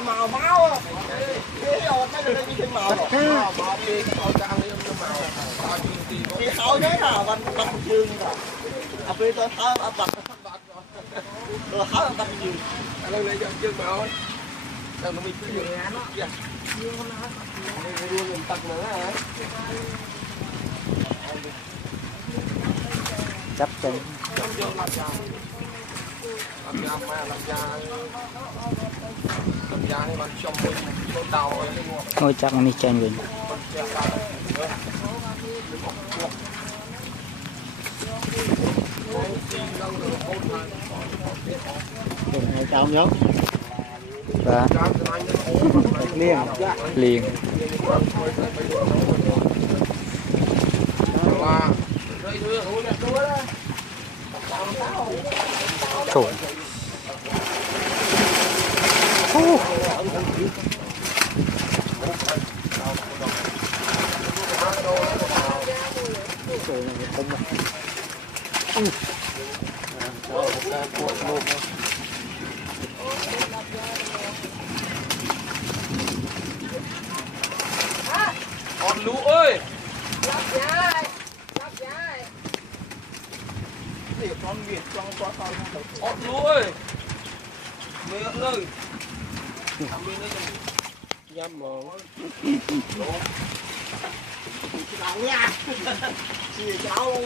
màu máu cái rồi mấy đứa đi thêm màu màu kia coi cho ăn cái màu thì hỏi đấy là bánh dương rồi à bây tôi tháo áp đặt rồi tháo bánh dương lên đây cho dương màu đâu nó bị cái gì nó dương không nói dương mình tật nữa hả chấp chân làm da này bạn trong một tàu ngồi chắc đi trên mình hai tàu nhớ và liền liền thủ Con lũ ơi, con lũ ơi, miệng ơi, nhâm mồ cháu nha cháu